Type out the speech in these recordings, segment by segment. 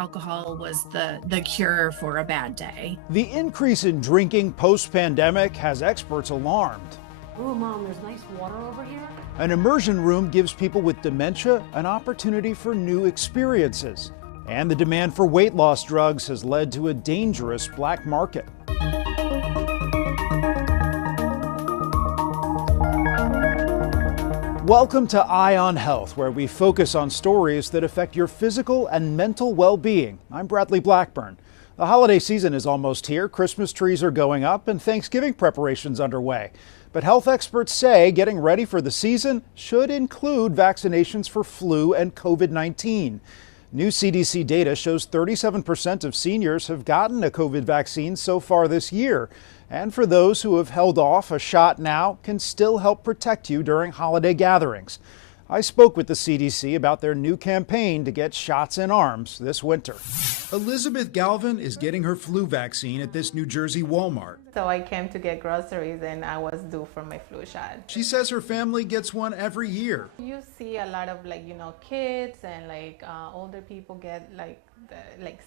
alcohol was the cure for a bad day. The increase in drinking post-pandemic has experts alarmed. Ooh, Mom, there's nice water over here. An immersion room gives people with dementia an opportunity for new experiences. And the demand for weight loss drugs has led to a dangerous black market. Welcome to Eye on Health, where we focus on stories that affect your physical and mental well-being. I'm Bradley Blackburn. The holiday season is almost here. Christmas trees are going up and Thanksgiving preparations underway. But health experts say getting ready for the season should include vaccinations for flu and COVID-19. New CDC data shows 37% of seniors have gotten a COVID vaccine so far this year. And for those who have held off, a shot now can still help protect you during holiday gatherings. I spoke with the CDC about their new campaign to get shots in arms this winter. Elizabeth Galvin is getting her flu vaccine at this New Jersey Walmart. So I came to get groceries and I was due for my flu shot. She says her family gets one every year. You see a lot of kids and older people get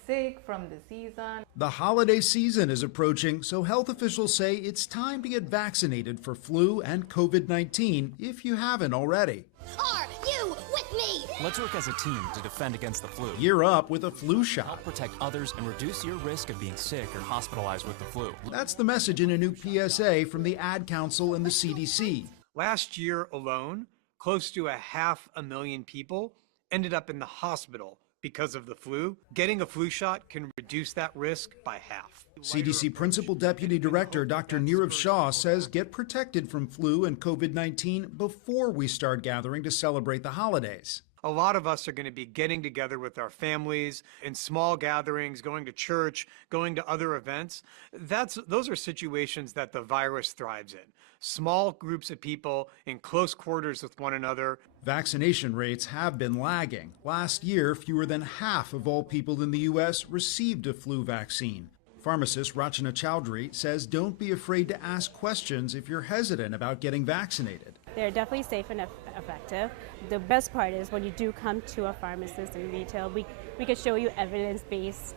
sick from the season. The holiday season is approaching, so health officials say it's time to get vaccinated for flu and COVID-19 if you haven't already. Are you with me? Let's work as a team to defend against the flu. Gear up with a flu shot. Help protect others and reduce your risk of being sick or hospitalized with the flu. That's the message in a new PSA from the Ad Council and the CDC. Last year alone, close to 500,000 people ended up in the hospital because of the flu. Getting a flu shot can reduce that risk by half. CDC Principal Deputy Director Dr. Nirav Shah says get protected from flu and COVID-19 before we start gathering to celebrate the holidays. A lot of us are going to be getting together with our families in small gatherings, going to church, going to other events. Those are situations that the virus thrives in. Small groups of people in close quarters with one another. Vaccination rates have been lagging. Last year, fewer than half of all people in the U.S. received a flu vaccine. Pharmacist Rachana Chowdhury says don't be afraid to ask questions if you're hesitant about getting vaccinated. They're definitely safe and effective. The best part is when you do come to a pharmacist in retail, we can show you evidence-based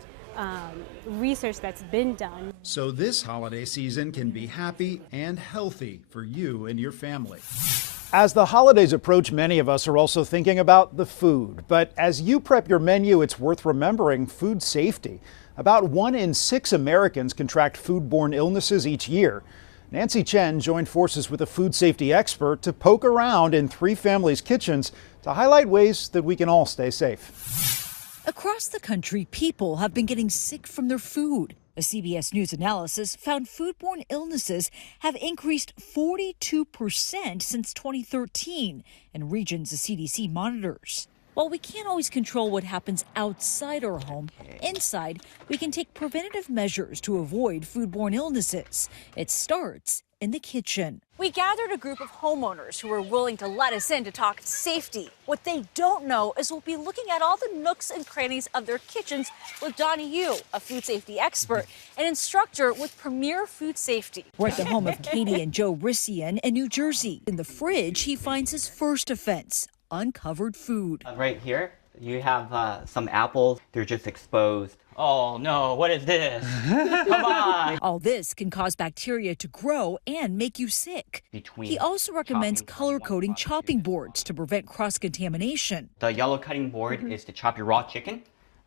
research that's been done. So this holiday season can be happy and healthy for you and your family. As the holidays approach, many of us are also thinking about the food. But as you prep your menu, it's worth remembering food safety. About 1 in 6 Americans contract foodborne illnesses each year. Nancy Chen joined forces with a food safety expert to poke around in 3 families' kitchens to highlight ways that we can all stay safe. Across the country, people have been getting sick from their food. A CBS News analysis found foodborne illnesses have increased 42% since 2013 in regions the CDC monitors. While we can't always control what happens outside our home, inside, we can take preventative measures to avoid foodborne illnesses. It starts in the kitchen. We gathered a group of homeowners who were willing to let us in to talk safety. What they don't know is we'll be looking at all the nooks and crannies of their kitchens with Donnie Yu, a food safety expert, an instructor with Premier Food Safety. We're at the home of Katie and Joe Rissian in New Jersey. In the fridge, he finds his first offense, uncovered food. Right here, you have some apples. They're just exposed. Oh no, what is this? Come on. All this can cause bacteria to grow and make you sick. He also recommends color-coding chopping boards to prevent cross-contamination. The yellow cutting board is to chop your raw chicken.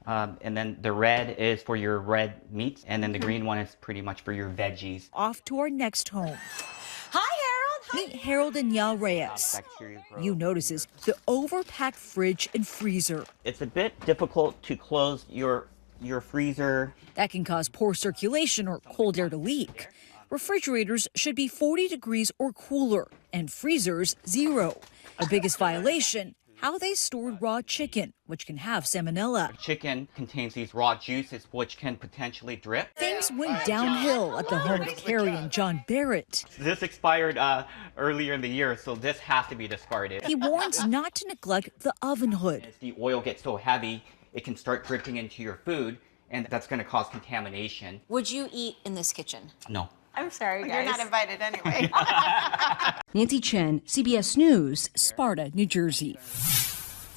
And then the red is for your red meats. And then the green one is pretty much for your veggies. Off to our next home. Hi, Harold. Meet Harold and Yal Reyes. You notices the overpacked fridge and freezer. It's a bit difficult to close your freezer. That can cause poor circulation or cold air to leak. Refrigerators should be 40 degrees or cooler, and freezers 0. The biggest violation, how they stored raw chicken, which can have salmonella. Chicken contains these raw juices, which can potentially drip. Things went downhill at the home of Carrie and John Barrett. This expired earlier in the year, so this has to be discarded. He warns not to neglect the oven hood. As the oil gets so heavy, it can start dripping into your food, and that's going to cause contamination. Would you eat in this kitchen? No. I'm sorry, guys. You're not invited anyway. Nancy Chen, CBS News, Sparta, New Jersey.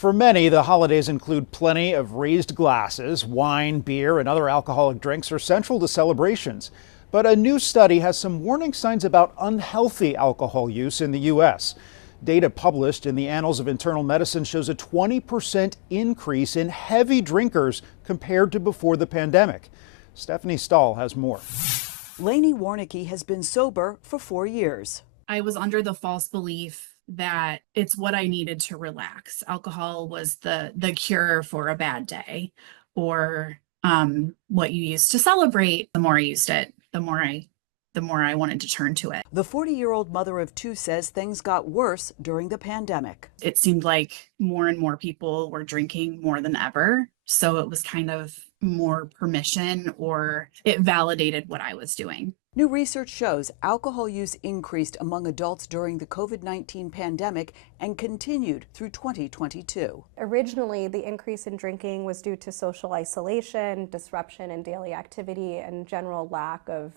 For many, the holidays include plenty of raised glasses. Wine, beer, and other alcoholic drinks are central to celebrations. But a new study has some warning signs about unhealthy alcohol use in the U.S. Data published in the Annals of Internal Medicine shows a 20% increase in heavy drinkers compared to before the pandemic. Stephanie Stahl has more. Lainey Warnicki has been sober for 4 years. I was under the false belief that it's what I needed to relax. Alcohol was the cure for a bad day, or what you used to celebrate. The more I used it, the more I wanted to turn to it. The 40-year-old mother of two says things got worse during the pandemic. It seemed like more and more people were drinking more than ever. So it was kind of more permission, or it validated what I was doing. New research shows alcohol use increased among adults during the COVID-19 pandemic and continued through 2022. Originally, the increase in drinking was due to social isolation, disruption in daily activity, and general lack of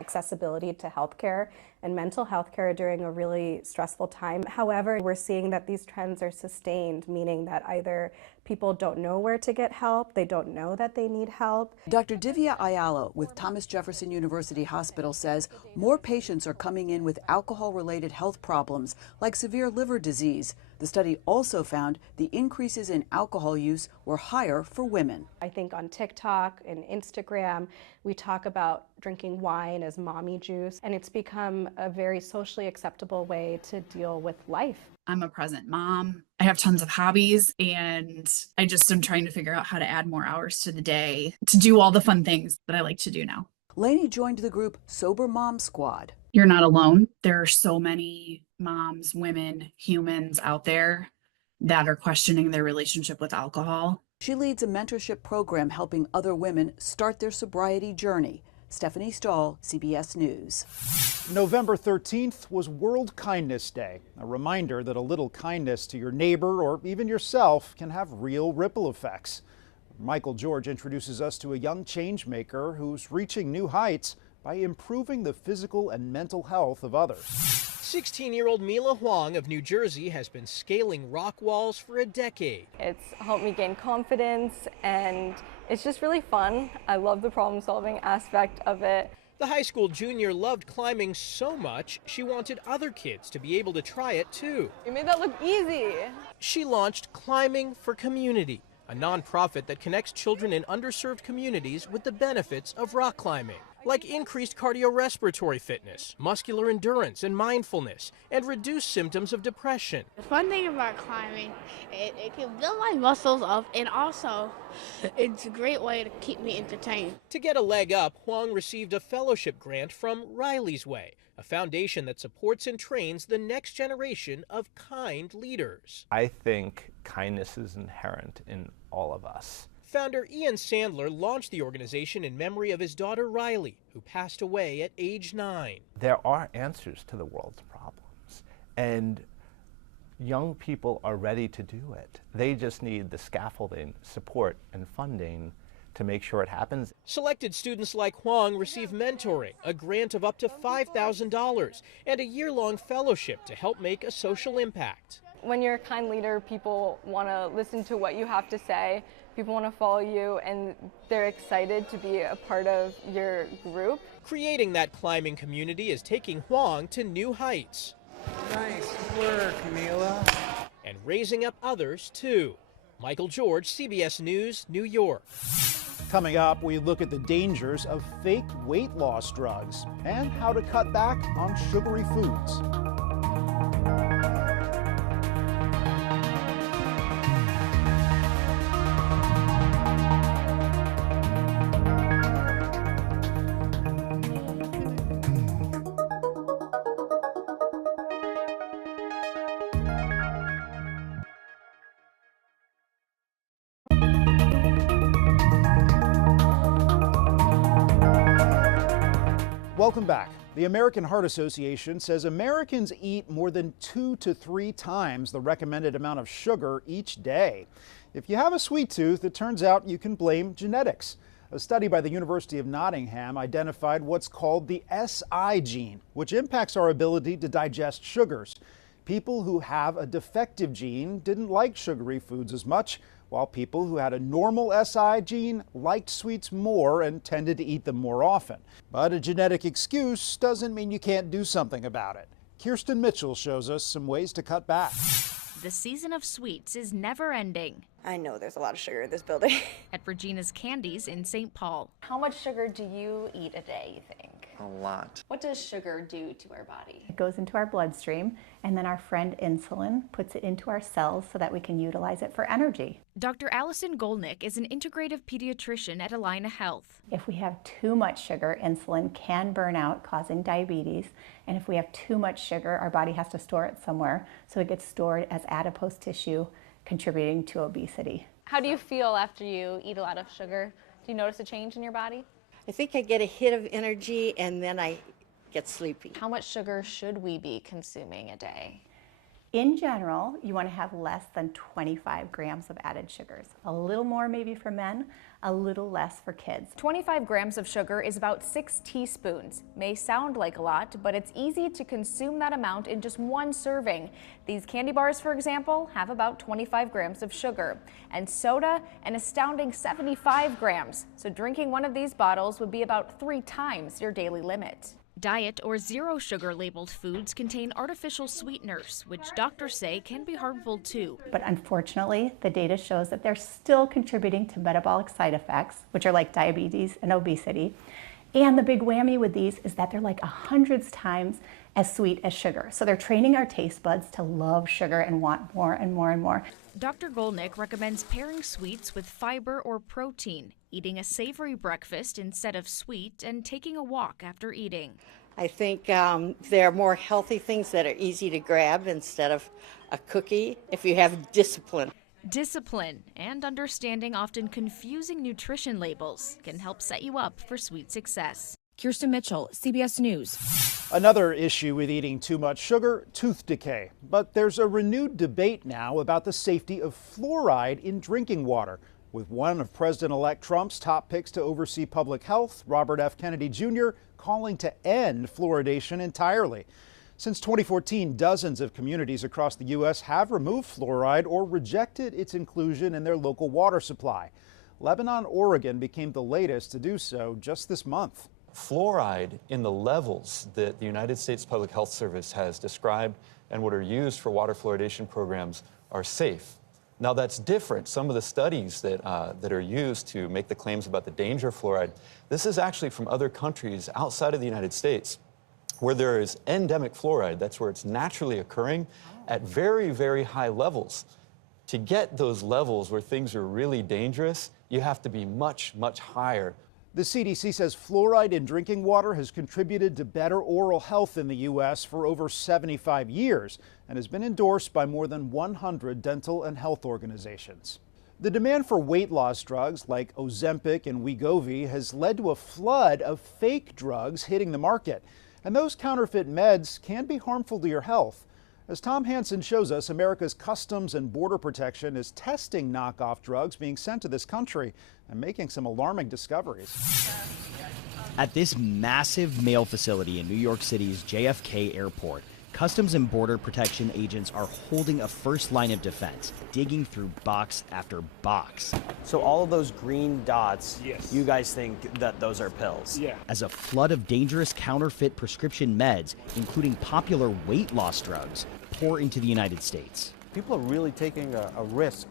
accessibility to healthcare and mental health care during a really stressful time. However, we're seeing that these trends are sustained, meaning that either people don't know where to get help, they don't know that they need help. Dr. Divya Ayala with Thomas Jefferson University Hospital says more patients are coming in with alcohol-related health problems like severe liver disease. The study also found the increases in alcohol use were higher for women. I think on TikTok and Instagram, we talk about drinking wine as mommy juice, and it's become a very socially acceptable way to deal with life. I'm a present mom. I have tons of hobbies, and I just am trying to figure out how to add more hours to the day to do all the fun things that I like to do now. Lainey joined the group Sober Mom Squad. You're not alone. There are so many moms, women, humans out there that are questioning their relationship with alcohol. She leads a mentorship program helping other women start their sobriety journey. Stephanie Stahl, CBS News. November 13th was World Kindness Day, a reminder that a little kindness to your neighbor or even yourself can have real ripple effects. Michael George introduces us to a young change maker who's reaching new heights by improving the physical and mental health of others. 16-year-old Mila Huang of New Jersey has been scaling rock walls for a decade. It's helped me gain confidence, and it's just really fun. I love the problem-solving aspect of it. The high school junior loved climbing so much, she wanted other kids to be able to try it too. You made that look easy. She launched Climbing for Community, a nonprofit that connects children in underserved communities with the benefits of rock climbing, like increased cardiorespiratory fitness, muscular endurance and mindfulness, and reduced symptoms of depression. The fun thing about climbing, it can build my muscles up, and also it's a great way to keep me entertained. To get a leg up, Huang received a fellowship grant from Riley's Way, a foundation that supports and trains the next generation of kind leaders. I think kindness is inherent in all of us. Founder Ian Sandler launched the organization in memory of his daughter Riley, who passed away at age 9. There are answers to the world's problems, and young people are ready to do it. They just need the scaffolding, support, and funding to make sure it happens. Selected students like Huang receive mentoring, a grant of up to $5,000, and a year-long fellowship to help make a social impact. When you're a kind leader, people want to listen to what you have to say. People want to follow you, and they're excited to be a part of your group. Creating that climbing community is taking Huang to new heights. Nice work, Mila. And raising up others, too. Michael George, CBS News, New York. Coming up, we look at the dangers of fake weight loss drugs and how to cut back on sugary foods. Welcome back. The American Heart Association says Americans eat more than 2 to 3 times the recommended amount of sugar each day. If you have a sweet tooth, it turns out you can blame genetics. A study by the University of Nottingham identified what's called the SI gene, which impacts our ability to digest sugars. People who have a defective gene didn't like sugary foods as much, while people who had a normal SI gene liked sweets more and tended to eat them more often. But a genetic excuse doesn't mean you can't do something about it. Kirsten Mitchell shows us some ways to cut back. The season of sweets is never ending. I know there's a lot of sugar in this building. At Regina's Candies in St. Paul. How much sugar do you eat a day, you think? A lot. What does sugar do to our body? It goes into our bloodstream, and then our friend insulin puts it into our cells so that we can utilize it for energy. Dr. Allison Golnick is an integrative pediatrician at Allina Health. If we have too much sugar, insulin can burn out, causing diabetes. And if we have too much sugar, our body has to store it somewhere, so it gets stored as adipose tissue, contributing to obesity. How do you feel after you eat a lot of sugar? Do you notice a change in your body? I think I get a hit of energy and then I get sleepy. How much sugar should we be consuming a day? In general, you want to have less than 25 grams of added sugars. A little more maybe for men, a little less for kids. 25 grams of sugar is about 6 teaspoons. May sound like a lot, but it's easy to consume that amount in just one serving. These candy bars, for example, have about 25 grams of sugar, and soda an astounding 75 grams. So drinking one of these bottles would be about 3 times your daily limit. Diet or zero sugar labeled foods contain artificial sweeteners, which doctors say can be harmful too. But unfortunately, the data shows that they're still contributing to metabolic side effects, which are like diabetes and obesity. And the big whammy with these is that they're like 100 times as sweet as sugar. So they're training our taste buds to love sugar and want more and more and more. Dr. Golnick recommends pairing sweets with fiber or protein, eating a savory breakfast instead of sweet, and taking a walk after eating. I think there are more healthy things that are easy to grab instead of a cookie if you have discipline. Discipline and understanding often confusing nutrition labels can help set you up for sweet success. Kirsten Mitchell, CBS News. Another issue with eating too much sugar, tooth decay. But there's a renewed debate now about the safety of fluoride in drinking water, with one of President-elect Trump's top picks to oversee public health, Robert F. Kennedy Jr., calling to end fluoridation entirely. Since 2014, dozens of communities across the U.S. have removed fluoride or rejected its inclusion in their local water supply. Lebanon, Oregon became the latest to do so just this month. Fluoride in the levels that the United States Public Health Service has described and what are used for water fluoridation programs are safe. Now that's different. Some of the studies that are used to make the claims about the danger of fluoride, this is actually from other countries outside of the United States where there is endemic fluoride. That's where it's naturally occurring at very, very high levels. To get those levels where things are really dangerous, you have to be much, much higher. The CDC says fluoride in drinking water has contributed to better oral health in the U.S. for over 75 years and has been endorsed by more than 100 dental and health organizations. The demand for weight loss drugs like Ozempic and Wegovy has led to a flood of fake drugs hitting the market. And those counterfeit meds can be harmful to your health. As Tom Hansen shows us, America's Customs and Border Protection is testing knockoff drugs being sent to this country and making some alarming discoveries. At this massive mail facility in New York City's JFK Airport, Customs and Border Protection agents are holding a first line of defense, digging through box after box. So all of those green dots, yes, you guys think that those are pills? Yeah. As a flood of dangerous counterfeit prescription meds, including popular weight loss drugs, pour into the United States. People are really taking a risk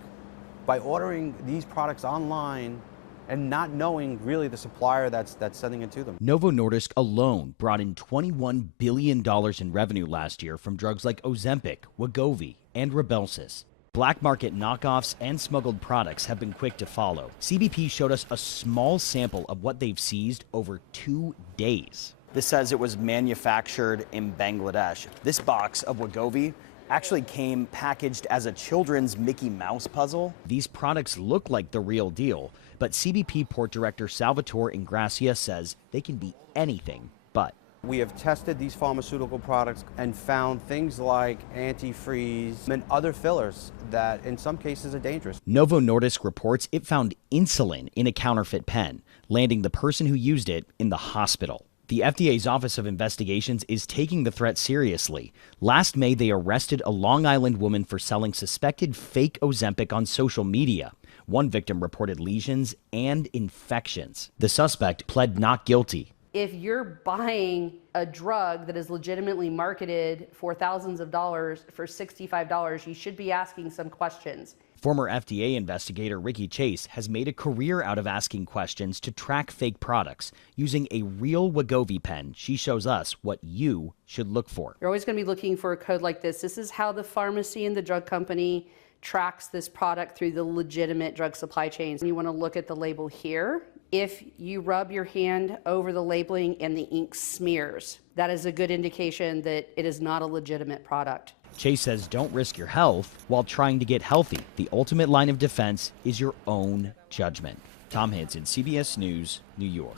by ordering these products online and not knowing really the supplier that's sending it to them. Novo Nordisk alone brought in $21 billion in revenue last year from drugs like Ozempic, Wegovy, and Rybelsus. Black market knockoffs and smuggled products have been quick to follow. CBP showed us a small sample of what they've seized over 2 days. This says it was manufactured in Bangladesh. This box of Wegovy actually came packaged as a children's Mickey Mouse puzzle. These products look like the real deal, but CBP Port Director Salvatore Ingrassia says they can be anything but. We have tested these pharmaceutical products and found things like antifreeze and other fillers that in some cases are dangerous. Novo Nordisk reports it found insulin in a counterfeit pen, landing the person who used it in the hospital. The FDA's Office of Investigations is taking the threat seriously. Last May, they arrested a Long Island woman for selling suspected fake Ozempic on social media. One victim reported lesions and infections. The suspect pled not guilty. If you're buying a drug that is legitimately marketed for thousands of dollars for $65, you should be asking some questions. Former FDA investigator Ricky Chase has made a career out of asking questions to track fake products. Using a real Wegovy pen, she shows us what you should look for. You're always going to be looking for a code like this. This is how the pharmacy and the drug company tracks this product through the legitimate drug supply chains. You want to look at the label here. If you rub your hand over the labeling and the ink smears, that is a good indication that it is not a legitimate product. Chase says don't risk your health while trying to get healthy. The ultimate line of defense is your own judgment. Tom Hanson, CBS News, New York.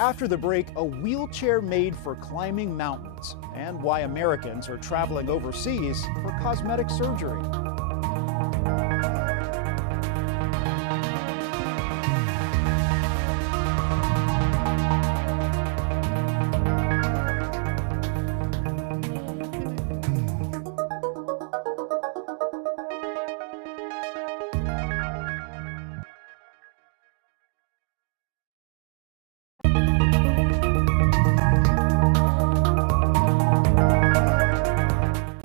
After the break, a wheelchair made for climbing mountains and why Americans are traveling overseas for cosmetic surgery.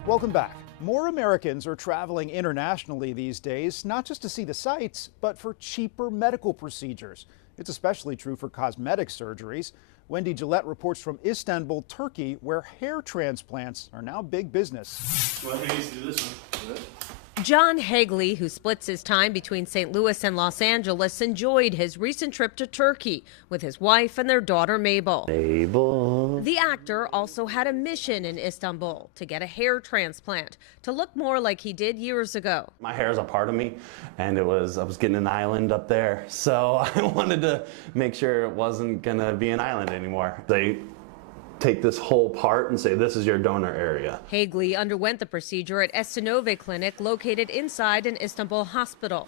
Welcome back. More Americans are traveling internationally these days, not just to see the sights, but for cheaper medical procedures. It's especially true for cosmetic surgeries. Wendy Gillette reports from Istanbul, Turkey, where hair transplants are now big business. Well, I think I used to do this one. John Hagley, who splits his time between St. Louis and Los Angeles, enjoyed his recent trip to Turkey with his wife and their daughter Mabel. The actor also had a mission in Istanbul to get a hair transplant to look more like he did years ago. My hair is a part of me, and I was getting an island up there, so I wanted to make sure it wasn't gonna be an island anymore. They take this whole part and say, this is your donor area. Hagley underwent the procedure at Esinove Clinic located inside an Istanbul hospital.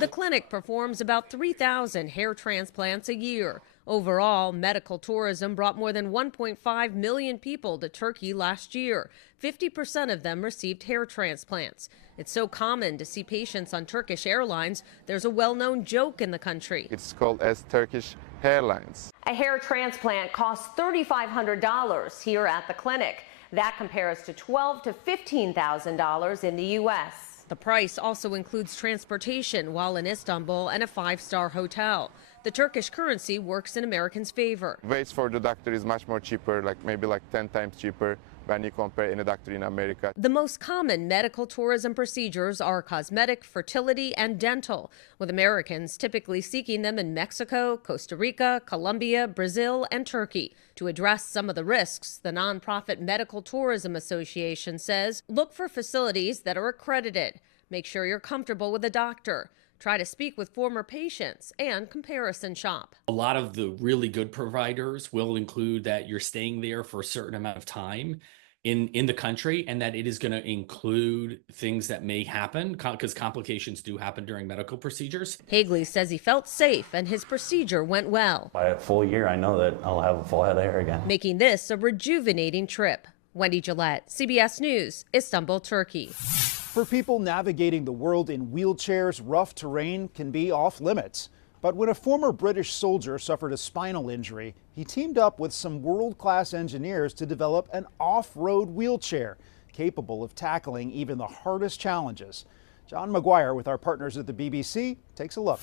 The clinic performs about 3,000 hair transplants a year. Overall, medical tourism brought more than 1.5 million people to Turkey last year. 50% of them received hair transplants. It's so common to see patients on Turkish Airlines, there's a well-known joke in the country. It's called as Turkish Airlines. A hair transplant costs $3,500 here at the clinic. That compares to $12,000 to $15,000 in the U.S. The price also includes transportation while in Istanbul and a 5-star hotel. The Turkish currency works in Americans' favor. Ways for the doctor is much more cheaper, maybe 10 times cheaper when you compare any doctor in America. The most common medical tourism procedures are cosmetic, fertility, and dental, with Americans typically seeking them in Mexico, Costa Rica, Colombia, Brazil, and Turkey. To address some of the risks, the nonprofit Medical Tourism Association says look for facilities that are accredited. Make sure you're comfortable with a doctor. Try to speak with former patients and comparison shop. A lot of the really good providers will include that you're staying there for a certain amount of time in the country, and that it is going to include things that may happen because complications do happen during medical procedures. Hagley says he felt safe and his procedure went well. By a full year, I know that I'll have a full head of hair again. Making this a rejuvenating trip. Wendy Gillette, CBS News, Istanbul, Turkey. For people navigating the world in wheelchairs, rough terrain can be off limits. But when a former British soldier suffered a spinal injury, he teamed up with some world-class engineers to develop an off-road wheelchair capable of tackling even the hardest challenges. John McGuire, with our partners at the BBC, takes a look.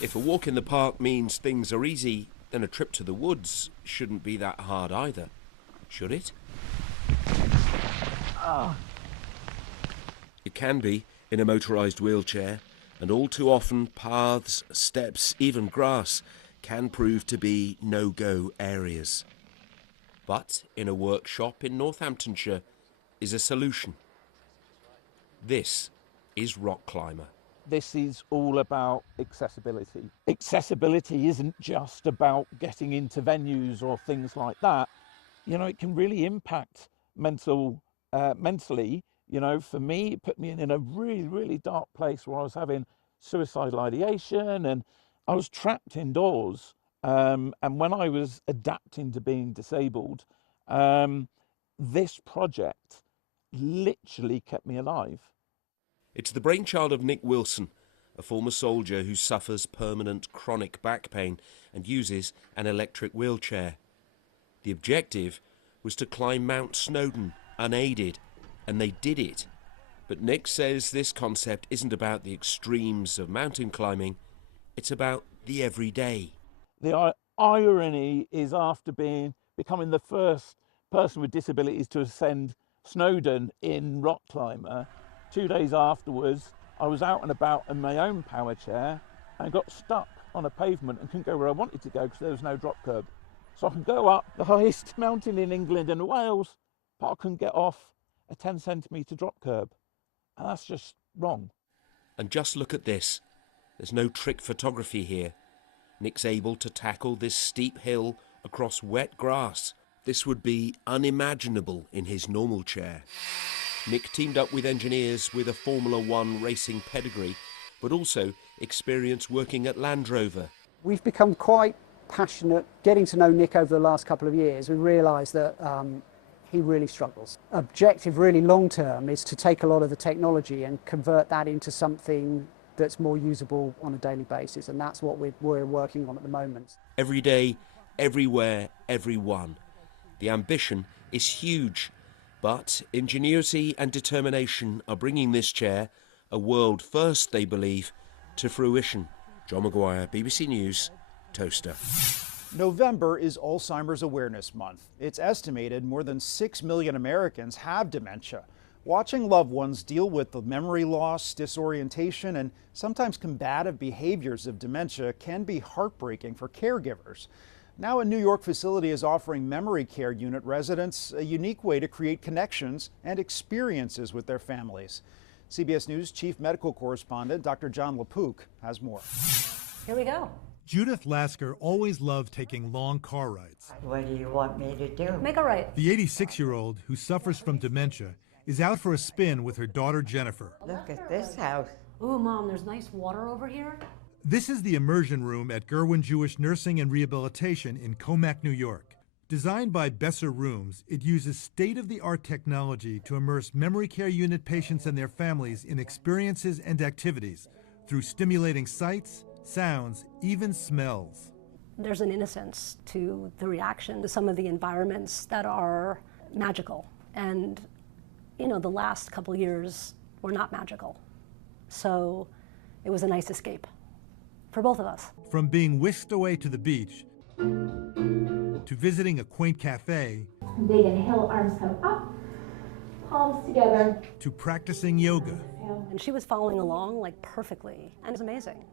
If a walk in the park means things are easy, then a trip to the woods shouldn't be that hard either, should it? It can be in a motorised wheelchair, and all too often paths, steps, even grass can prove to be no-go areas. But in a workshop in Northamptonshire is a solution. This is Rock Climber. This is all about accessibility. Accessibility isn't just about getting into venues or things like that. You know, it can really impact mentally. You know, for me, it put me in a really, really dark place where I was having suicidal ideation and I was trapped indoors. And when I was adapting to being disabled, this project literally kept me alive. It's the brainchild of Nick Wilson, a former soldier who suffers permanent chronic back pain and uses an electric wheelchair. The objective was to climb Mount Snowdon unaided, and they did it. But Nick says this concept isn't about the extremes of mountain climbing, it's about the everyday. The irony is, after becoming the first person with disabilities to ascend Snowdon in rock climber, 2 days afterwards I was out and about in my own power chair and got stuck on a pavement and couldn't go where I wanted to go because there was no drop curb. So I can go up the highest mountain in England and Wales, but I couldn't get off a 10-centimetre drop curb. And that's just wrong. And just look at this. There's no trick photography here. Nick's able to tackle this steep hill across wet grass. This would be unimaginable in his normal chair. Nick teamed up with engineers with a Formula One racing pedigree, but also experience working at Land Rover. We've become quite passionate. Getting to know Nick over the last couple of years, we realised that he really struggles. Objective, really long term, is to take a lot of the technology and convert that into something that's more usable on a daily basis, and that's what we're working on at the moment. Every day, everywhere, everyone. The ambition is huge, but ingenuity and determination are bringing this chair, a world first, they believe, to fruition. John Maguire, BBC News, Toaster. November is Alzheimer's Awareness Month. It's estimated more than 6 million Americans have dementia. Watching loved ones deal with the memory loss, disorientation, and sometimes combative behaviors of dementia can be heartbreaking for caregivers. Now, a New York facility is offering memory care unit residents a unique way to create connections and experiences with their families. CBS News Chief Medical Correspondent Dr. John LaPook has more. Here we go. Judith Lasker always loved taking long car rides. What do you want me to do? Make a right. The 86-year-old, who suffers from dementia, is out for a spin with her daughter Jennifer. Look at this house. Ooh, Mom, there's nice water over here. This is the Immersion room at Gerwin Jewish Nursing and Rehabilitation in Comac, New York. Designed by Besser Rooms, it uses state-of-the-art technology to immerse memory care unit patients and their families in experiences and activities through stimulating sights, sounds, even smells. There's an innocence to the reaction to some of the environments that are magical. And, you know, the last couple years were not magical. So it was a nice escape for both of us. From being whisked away to the beach, to visiting a quaint cafe, big inhale, arms come up, palms together, to practicing yoga. And she was following along like perfectly, and it was amazing.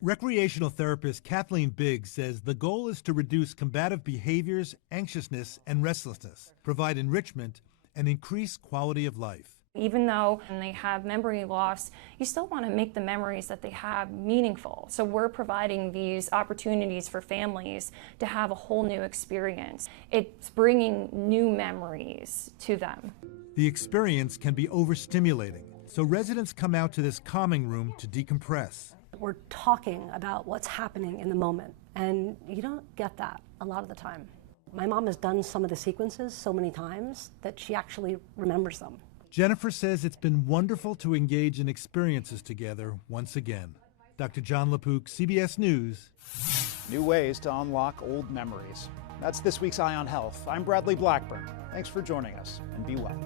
Recreational therapist Kathleen Biggs says the goal is to reduce combative behaviors, anxiousness, and restlessness, provide enrichment, and increase quality of life. Even though they have memory loss, you still want to make the memories that they have meaningful. So we're providing these opportunities for families to have a whole new experience. It's bringing new memories to them. The experience can be overstimulating, so residents come out to this calming room to decompress. We're talking about what's happening in the moment, and you don't get that a lot of the time. My mom has done some of the sequences so many times that she actually remembers them. Jennifer says it's been wonderful to engage in experiences together once again. Dr. John LaPook, CBS News. New ways to unlock old memories. That's this week's Eye on Health. I'm Bradley Blackburn. Thanks for joining us, and be well.